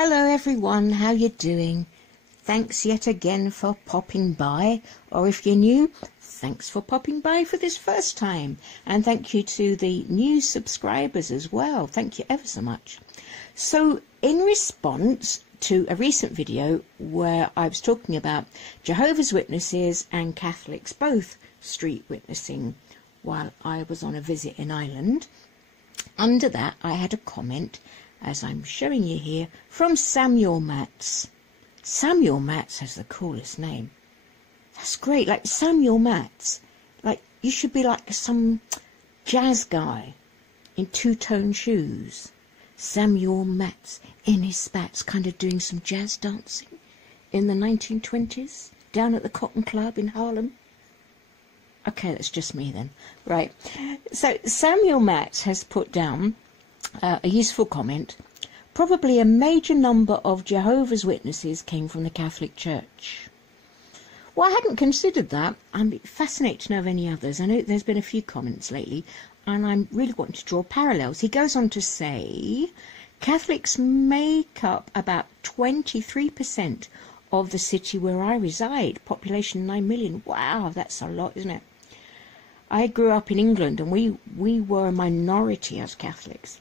Hello everyone, how you doing? Thanks yet again for popping by, or if you're new, thanks for popping by for this first time, and thank you to the new subscribers as well. Thank you ever so much. So in response to a recent video where I was talking about Jehovah's Witnesses and Catholics both street witnessing while I was on a visit in Ireland, under that I had a comment, as I'm showing you here, from Samuel Matz. Samuel Matz has the coolest name. That's great, like Samuel Matz. Like, you should be like some jazz guy in two-tone shoes. Samuel Matz in his spats, kind of doing some jazz dancing in the 1920s, down at the Cotton Club in Harlem. Okay, that's just me then. Right. So Samuel Matz has put down a useful comment. Probably a major number of Jehovah's Witnesses came from the Catholic Church. Well, I hadn't considered that. I'm fascinated to know of any others. I know there's been a few comments lately, and I'm really wanting to draw parallels. He goes on to say, Catholics make up about 23% of the city where I reside. Population 9 million. Wow, that's a lot, isn't it? I grew up in England, and we were a minority as Catholics.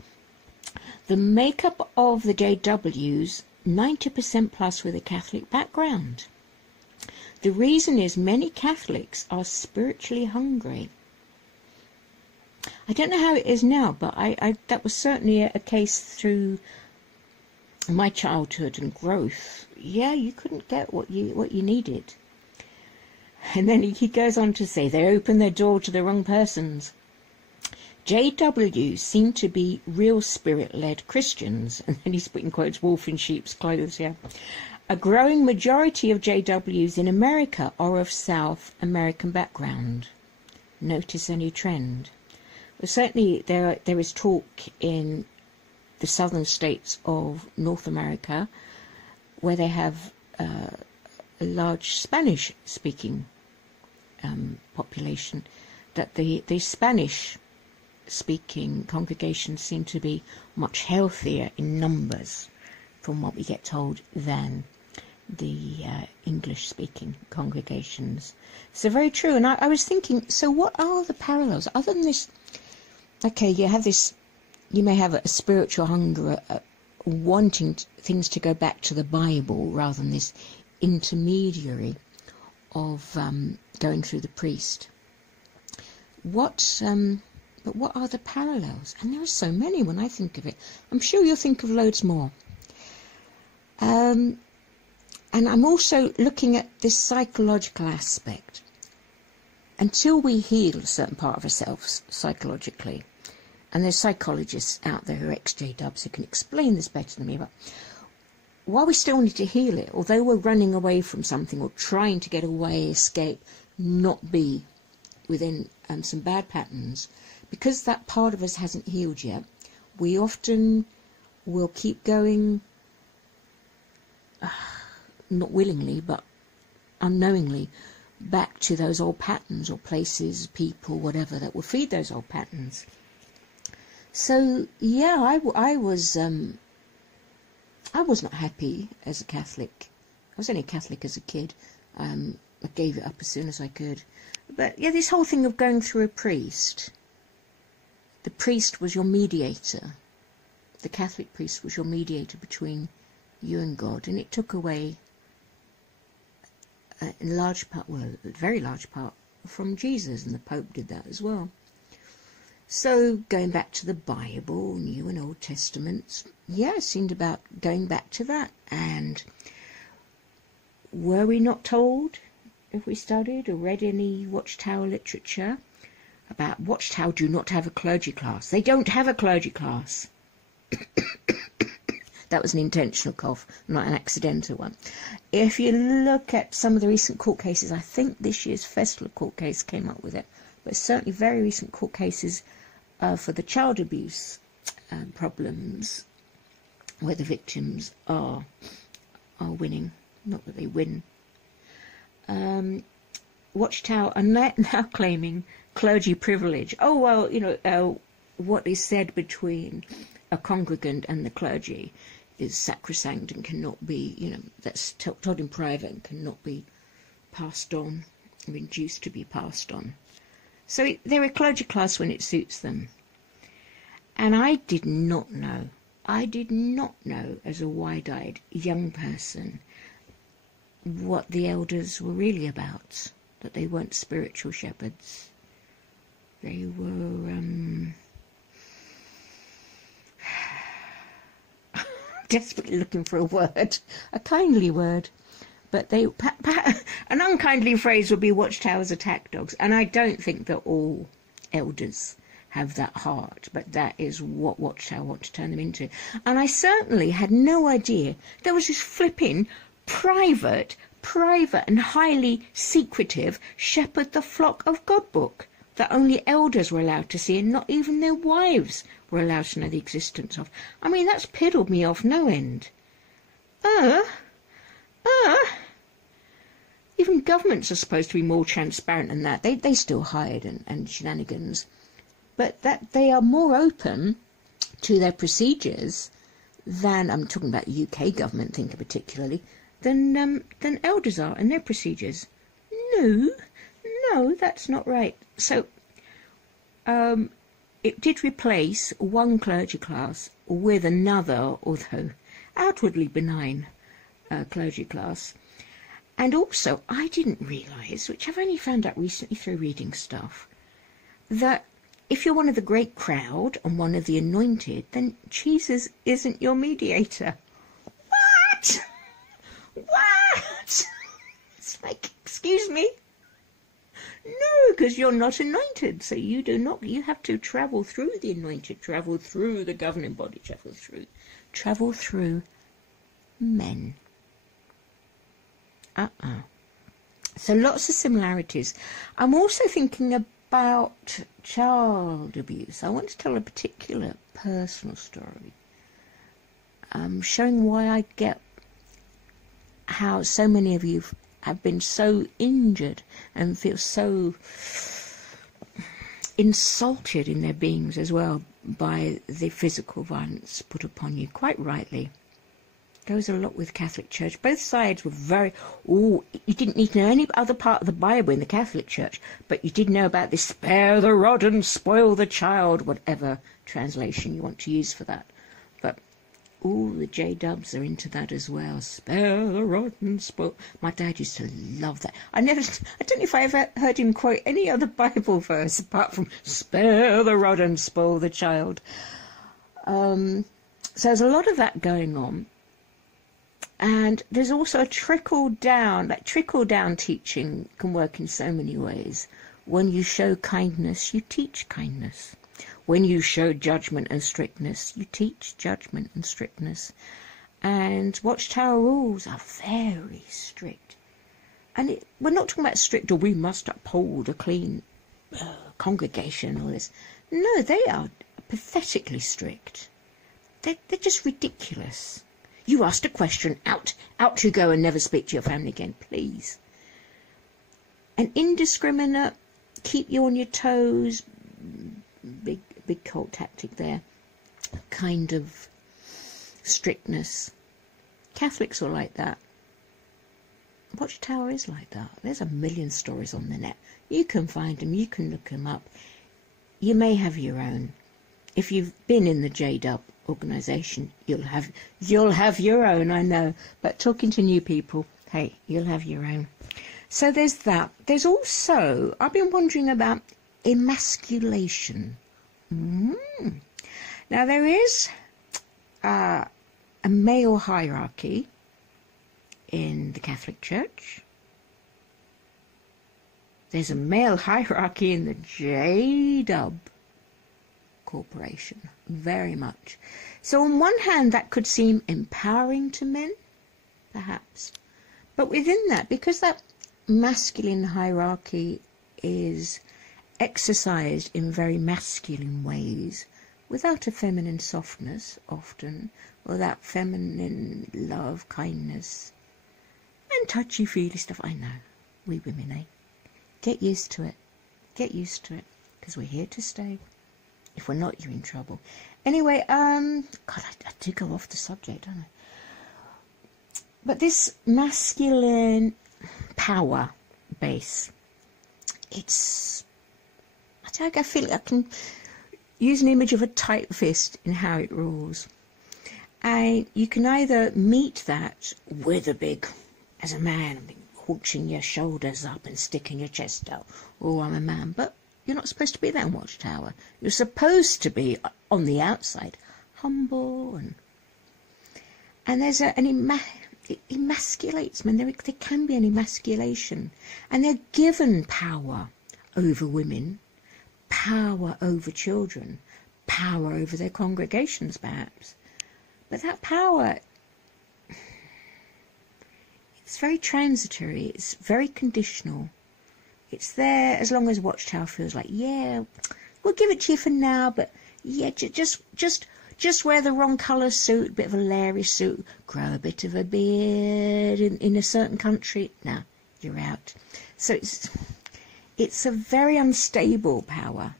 The makeup of the JWs, 90% plus with a Catholic background. The reason is many Catholics are spiritually hungry. I don't know how it is now, but that was certainly a case through my childhood and growth. Yeah, you couldn't get what you needed. And then he goes on to say they open their door to the wrong persons. JWs seem to be real spirit-led Christians, and then he's putting quotes, wolf in sheep's clothes, yeah. A growing majority of JWs in America are of South American background. Notice any trend? Well, certainly there is talk in the southern states of North America where they have a large Spanish-speaking population, that the Spanish-speaking congregations seem to be much healthier in numbers, from what we get told, than the English-speaking congregations. So very true. And I was thinking, so what are the parallels other than this? Okay, you may have a spiritual hunger, wanting things to go back to the Bible rather than this intermediary of going through the priest. But what are the parallels? And there are so many when I think of it. I'm sure you'll think of loads more. And I'm also looking at this psychological aspect. Until we heal a certain part of ourselves psychologically, and there's psychologists out there who are ex-JWs who can explain this better than me, but while we still need to heal it, although we're running away from something or trying to get away, escape, not be within some bad patterns, because that part of us hasn't healed yet, we often will keep going, not willingly, but unknowingly, back to those old patterns or places, people, whatever, that will feed those old patterns. So, yeah, I was not happy as a Catholic. I was only a Catholic as a kid. I gave it up as soon as I could. But, yeah, this whole thing of going through a priest. The priest was your mediator. The Catholic priest was your mediator between you and God. And it took away, in large part, well, a very large part, from Jesus. And the Pope did that as well. So, going back to the Bible, New and Old Testaments, yeah, it seemed about going back to that. And were we not told, if we studied or read any Watchtower literature, about Watchtower do not have a clergy class? They don't have a clergy class. That was an intentional cough, not an accidental one. If you look at some of the recent court cases, I think this year's Festival Court case came up with it, but certainly very recent court cases for the child abuse problems, where the victims are winning, not that they win. Watchtower are now claiming clergy privilege. Oh, well, what is said between a congregant and the clergy is sacrosanct and cannot be, that's taught in private and cannot be passed on, or induced to be passed on. So they're a clergy class when it suits them. And I did not know as a wide-eyed young person what the elders were really about, that they weren't spiritual shepherds. They were desperately looking for a word, a kindly word, but an unkindly phrase would be watchtowers attack dogs, and I don't think that all elders have that heart, but that is what Watchtower want to turn them into. And I certainly had no idea there was this flipping private and highly secretive Shepherd the Flock of God book that only elders were allowed to see, and not even their wives were allowed to know the existence of. I mean, that's piddled me off no end. Even governments are supposed to be more transparent than that. They still hide and shenanigans. But that they are more open to their procedures than, I'm talking about the UK government, thinking particularly, than elders are and their procedures. No, that's not right. So it did replace one clergy class with another, although outwardly benign, clergy class. And also, I didn't realise, which I've only found out recently through reading stuff, that if you're one of the great crowd and one of the anointed, then Jesus isn't your mediator. What? It's like, excuse me? No, because you're not anointed, so you have to travel through the anointed, travel through the governing body, travel through men. So lots of similarities. I'm also thinking about child abuse. I want to tell a particular personal story, showing why I get how so many of you have been so injured and feel so insulted in their beings as well by the physical violence put upon you, quite rightly. Goes a lot with Catholic Church. Both sides were very, you didn't need to know any other part of the Bible in the Catholic Church, but you did know about this spare the rod and spoil the child, whatever translation you want to use for that. But the J-dubs are into that as well. Spare the rod and spoil. My dad used to love that. I don't know if I ever heard him quote any other Bible verse apart from spare the rod and spoil the child. So there's a lot of that going on. And there's also a trickle-down. That trickle-down teaching can work in so many ways. When you show kindness, you teach kindness. When you show judgment and strictness, you teach judgment and strictness. And Watchtower rules are very strict. And we're not talking about strict, or we must uphold a clean congregation and all this. No, they are pathetically strict. They're just ridiculous. You asked a question, out you go and never speak to your family again, please. An indiscriminate, keep you on your toes, big cult tactic there, kind of strictness. Catholics are like that. Watchtower is like that. There's a million stories on the net. You can find them, you can look them up. You may have your own. If you've been in the J-Dub organisation, you'll have your own, I know. But talking to new people, hey, you'll have your own. So there's that. There's also, I've been wondering about emasculation. Now there is a male hierarchy in the Catholic Church. There's a male hierarchy in the J-Dub corporation, very much. So on one hand that could seem empowering to men, perhaps, but within that, because that masculine hierarchy is exercised in very masculine ways, without a feminine softness often, without feminine love, kindness, and touchy-feely stuff. I know, we women, Get used to it, because we're here to stay. If we're not, you're in trouble. Anyway, God, I do go off the subject, don't I? But this masculine power base, I feel like I can use an image of a tight fist in how it rules. And you can either meet that with as a man, hunching your shoulders up and sticking your chest out. Oh, I'm a man. But you're not supposed to be that watchtower. You're supposed to be, on the outside, humble. And there's it emasculates men. There can be an emasculation. And they're given power over women, power over children, power over their congregations, perhaps. But that power, it's very transitory, it's very conditional. It's there as long as Watchtower feels like, yeah, we'll give it to you for now, but yeah, just wear the wrong colour suit, a bit of a leery suit, grow a bit of a beard in a certain country. Now, you're out. So it's a very unstable power.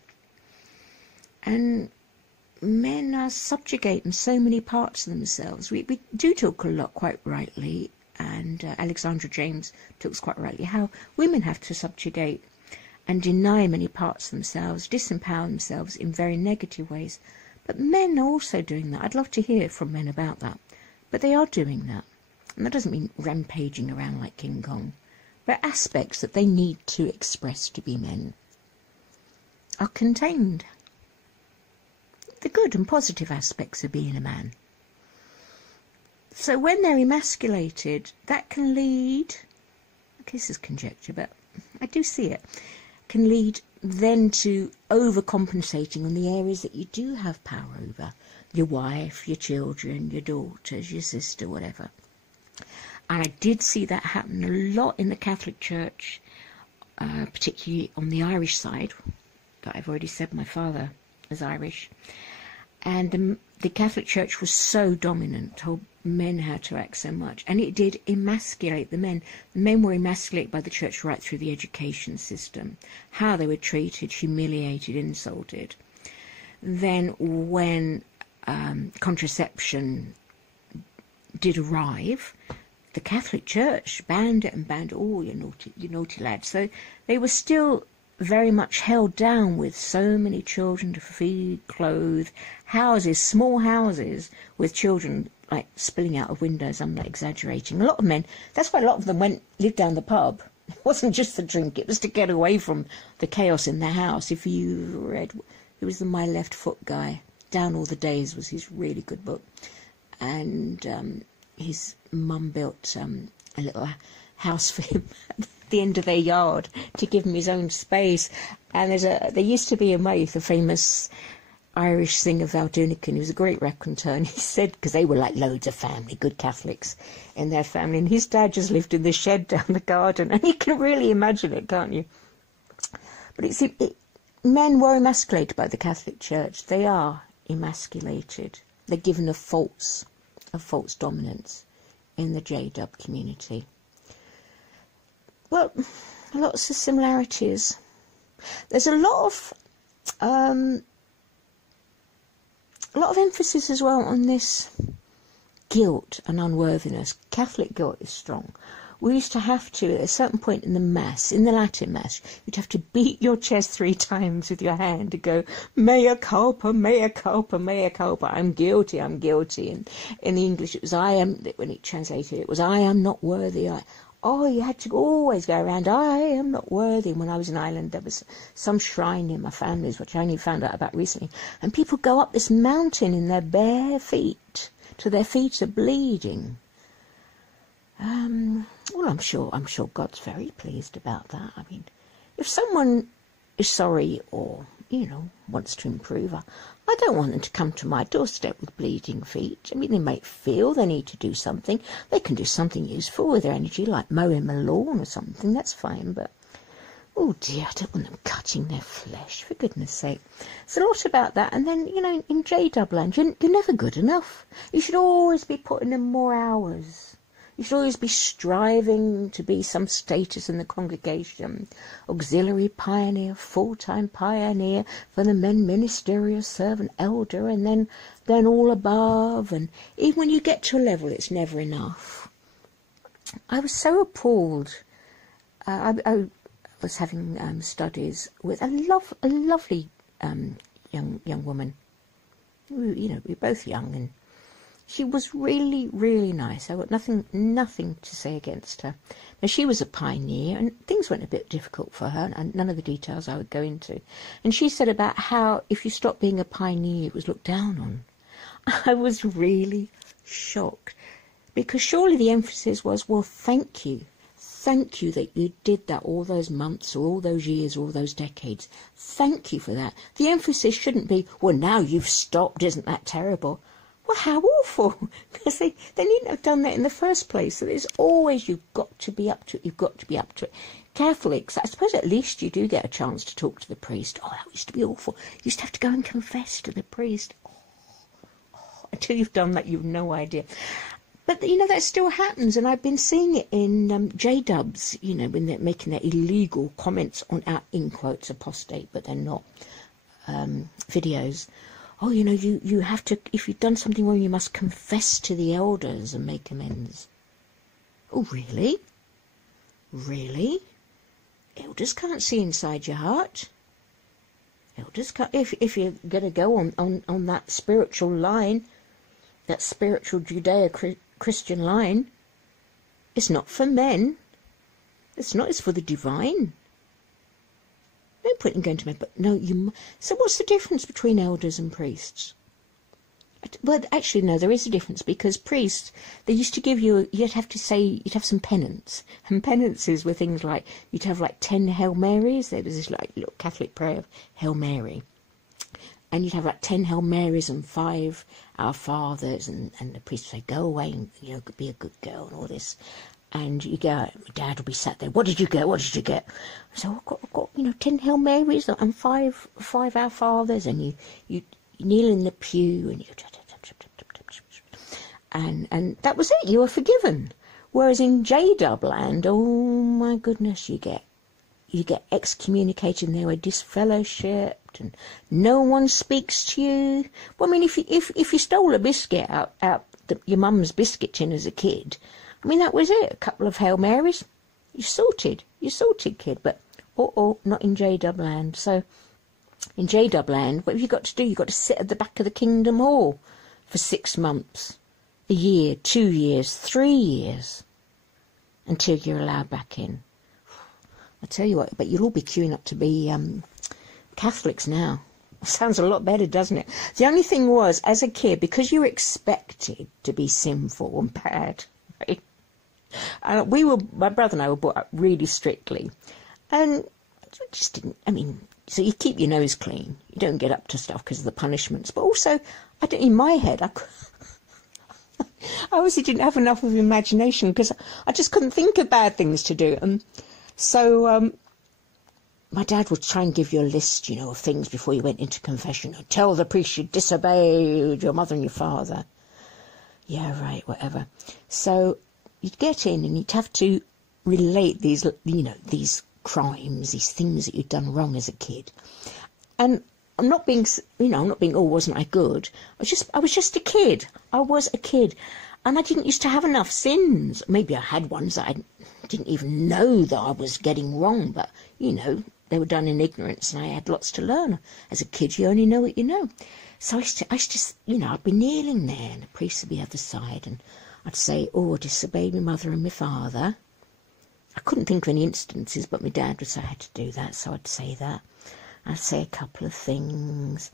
And men are subjugating so many parts of themselves. We do talk a lot, quite rightly, and Alexandra James talks quite rightly, how women have to subjugate and deny many parts of themselves, disempower themselves in very negative ways. But men are also doing that. I'd love to hear from men about that. But they are doing that. And that doesn't mean rampaging around like King Kong. But aspects that they need to express to be men are contained. The good and positive aspects of being a man. So when they're emasculated, that can lead, okay, this is conjecture, but I do see it, can lead then to overcompensating on the areas that you do have power over. Your wife, your children, your daughters, your sister, whatever. And I did see that happen a lot in the Catholic Church, particularly on the Irish side. But I've already said my father is Irish. And the Catholic Church was so dominant, told men how to act so much. And it did emasculate the men. The men were emasculated by the Church right through the education system. How they were treated, humiliated, insulted. Then when contraception did arrive, the Catholic Church banned it and banned all you naughty lads. So they were still very much held down with so many children to feed, clothe, houses, small houses with children like spilling out of windows. I'm not exaggerating. A lot of men, that's why a lot of them lived down the pub. It wasn't just the drink, it was to get away from the chaos in their house. If you read, it was the My Left Foot guy, Down All the Days was his really good book. And his mum built a little house for him at the end of their yard to give him his own space. And there used to be a Maith, a famous Irish singer, Val Doonican. He was a great raconteur, and he said, because they were like loads of family, good Catholics in their family, and his dad just lived in the shed down the garden, and you can really imagine it, can't you? But men were emasculated by the Catholic Church. They are emasculated. They're given a false dominance in the J-dub community. Well, lots of similarities. There's a lot of emphasis as well on this guilt and unworthiness. Catholic guilt is strong. We used to have to, at a certain point in the Mass, in the Latin Mass, you'd have to beat your chest 3 times with your hand to go, mea culpa, mea culpa, mea culpa, I'm guilty, I'm guilty. And in the English it was I am, when it translated it was I am not worthy. You had to always go around, I am not worthy. And when I was in Ireland, there was some shrine in my family's, which I only found out about recently. And people go up this mountain in their bare feet, till their feet are bleeding. Well, I'm sure God's very pleased about that. I mean, if someone is sorry or, wants to improve, I don't want them to come to my doorstep with bleeding feet. I mean, they might feel they need to do something. They can do something useful with their energy, like mowing a lawn or something. That's fine, but, oh dear, I don't want them cutting their flesh, for goodness sake. It's a lot about that. And then, in J-dub land, you're never good enough. You should always be putting in more hours. You should always be striving to be some status in the congregation. Auxiliary pioneer, full-time pioneer, for the men ministerial servant, elder, and then all above. And even when you get to a level, it's never enough. I was so appalled. I was having studies with a lovely young woman. You know, we were both young, and she was really, really nice. I got nothing to say against her. Now, she was a pioneer, and things went a bit difficult for her, and none of the details I would go into. And she said about how if you stopped being a pioneer, it was looked down on. I was really shocked, because surely the emphasis was, well, thank you. Thank you that you did that all those months or all those years or all those decades. Thank you for that. The emphasis shouldn't be, well, now you've stopped, isn't that terrible? Well, how awful, because they needn't have done that in the first place. So there's always, you've got to be up to it, you've got to be up to it. Catholics, I suppose at least you do get a chance to talk to the priest. Oh, that used to be awful. You used to have to go and confess to the priest. Until you've done that, you've no idea. But, you know, that still happens, and I've been seeing it in J-dubs, you know, when they're making their illegal comments on our, in quotes, apostate, but they're not, videos. Oh, you know, you have to, if you've done something wrong, you must confess to the elders and make amends. Oh, really? Really? Elders can't see inside your heart. Elders can't, if you're going to go on that spiritual line, that spiritual Judeo-Christian line, it's not for men. It's not, it's for the divine. No point in going to men, but no, you... So what's the difference between elders and priests? Well, actually, no, there is a difference, because priests, they used to give you, you'd have to say, you'd have some penance. And penances were things like, you'd have like 10 Hail Marys. There was this like little Catholic prayer of Hail Mary. And you'd have like 10 Hail Marys and 5 Our Fathers, and the priest would say, go away and, you know, be a good girl and all this. And you go, my dad will be sat there, what did you get, what did you get? So I've got you know, 10 Hail Marys and 5 Our Fathers, and you kneel in the pew, and you... And that was it, you were forgiven. Whereas in J-dub land, oh my goodness, you get excommunicated, and they were disfellowshipped, and no one speaks to you. Well, I mean, if you stole a biscuit out your mum's biscuit tin as a kid, I mean, that was it. A couple of Hail Marys, you're sorted, kid. But not in J-dub land. So in J-dub land, what have you got to do? You've got to sit at the back of the Kingdom Hall for 6 months, a year, 2 years, 3 years, until you're allowed back in. I tell you what, but you'll all be queuing up to be Catholics now. Sounds a lot better, doesn't it? The only thing was, as a kid, because you were expected to be sinful and bad, right? My brother and I were brought up really strictly, and we just didn't. I mean, so you keep your nose clean. You don't get up to stuff because of the punishments. But also, in my head, I obviously didn't have enough of imagination, because I just couldn't think of bad things to do. And so my dad would try and give you a list, you know, of things before you went into confession. Tell the priest you disobeyed your mother and your father. Yeah, right, whatever. So you'd get in and you'd have to relate these, you know, these crimes, these things that you'd done wrong as a kid. And I'm not being, oh, wasn't I good? I was just a kid. I was a kid. And I didn't used to have enough sins. Maybe I had ones that I didn't even know that I was getting wrong, but, you know, they were done in ignorance, and I had lots to learn. As a kid, you only know what you know. So I used to, you know, I'd be kneeling there, and the priest would be the other side, and I'd say, oh, I disobeyed my mother and my father. I couldn't think of any instances, but my dad would say I had to do that, so I'd say that. I'd say a couple of things.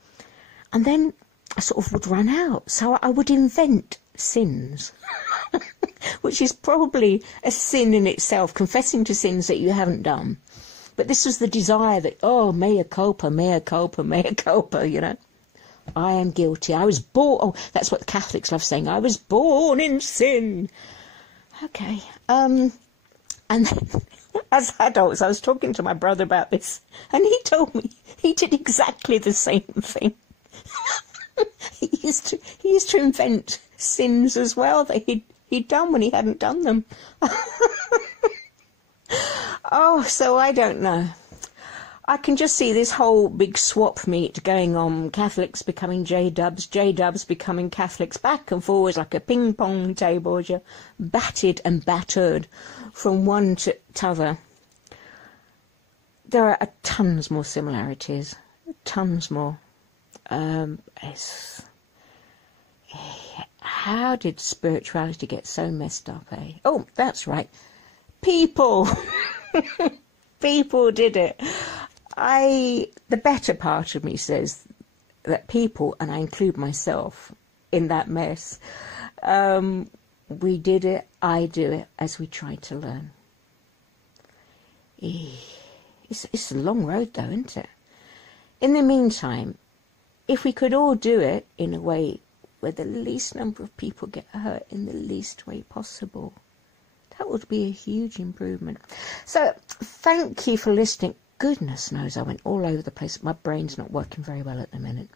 And then I sort of would run out, so I would invent sins, which is probably a sin in itself, confessing to sins that you haven't done. But this was the desire that, oh, mea culpa, mea culpa, mea culpa, you know. I am guilty. I was born... Oh, that's what the Catholics love saying. I was born in sin. Okay. And then, as adults, I was talking to my brother about this, and he told me he did exactly the same thing. He used to invent sins as well that he'd he'd done when he hadn't done them. Oh, so I don't know. I can just see this whole big swap meet going on. Catholics becoming J-dubs becoming Catholics, back and forwards like a ping-pong table, as you're batted and battered from one to t'other. There are tons more similarities, tons more. How did spirituality get so messed up, eh? Oh, that's right. People. People did it. The better part of me says that people, and I include myself in that mess, we did it, I do it, as we try to learn. It's a long road though, isn't it? In the meantime, if we could all do it in a way where the least number of people get hurt in the least way possible, that would be a huge improvement. So, thank you for listening. Goodness knows I went all over the place. My brain's not working very well at the minute.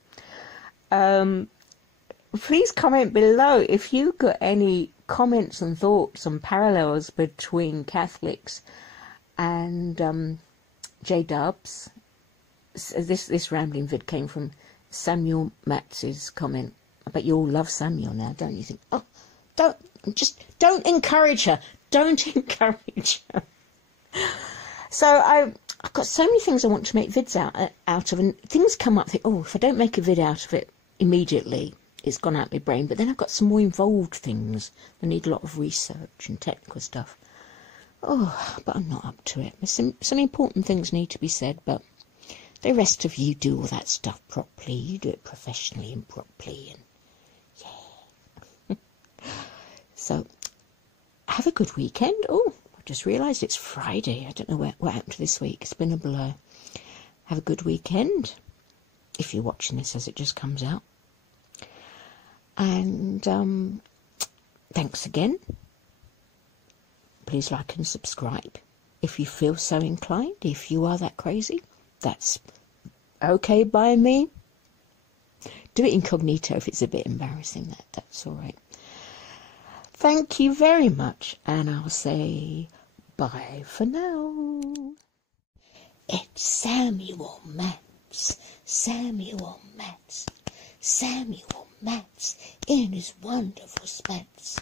Please comment below if you've got any comments and thoughts on parallels between Catholics and J-dubs. This rambling vid came from Samuel Matz's comment. I bet you all love Samuel now, don't you? Think, oh, don't encourage her. Don't encourage her. So I've got so many things I want to make vids out of, and things come up. Think, oh, if I don't make a vid out of it immediately, it's gone out of my brain. But then I've got some more involved things that need a lot of research and technical stuff. Oh, but I'm not up to it. There's some important things need to be said, but the rest of you do all that stuff properly. You do it professionally and properly, and yeah. So have a good weekend. Oh, I just realised it's Friday. I don't know what happened to this week. It's been a blur. Have a good weekend, if you're watching this as it just comes out. And thanks again. Please like and subscribe if you feel so inclined. If you are that crazy, that's okay by me. Do it incognito if it's a bit embarrassing. That's all right. Thank you very much, and I'll say bye for now. It's Samuel Matz, Samuel Matz, Samuel Matz in his wonderful spats.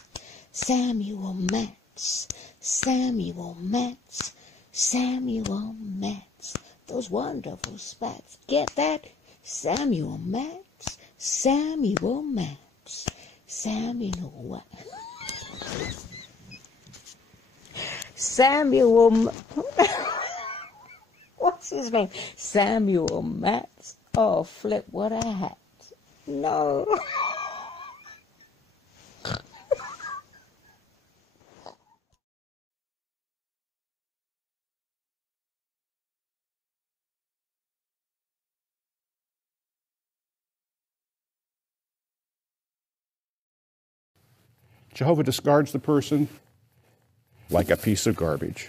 Samuel Matz, Samuel Matz, Samuel Matz, those wonderful spats. Get that? Samuel Matz, Samuel Matz, Samuel Samuel, what's his name? Samuel Matz. Oh, flip, what a hat. No. Jehovah discards the person like a piece of garbage.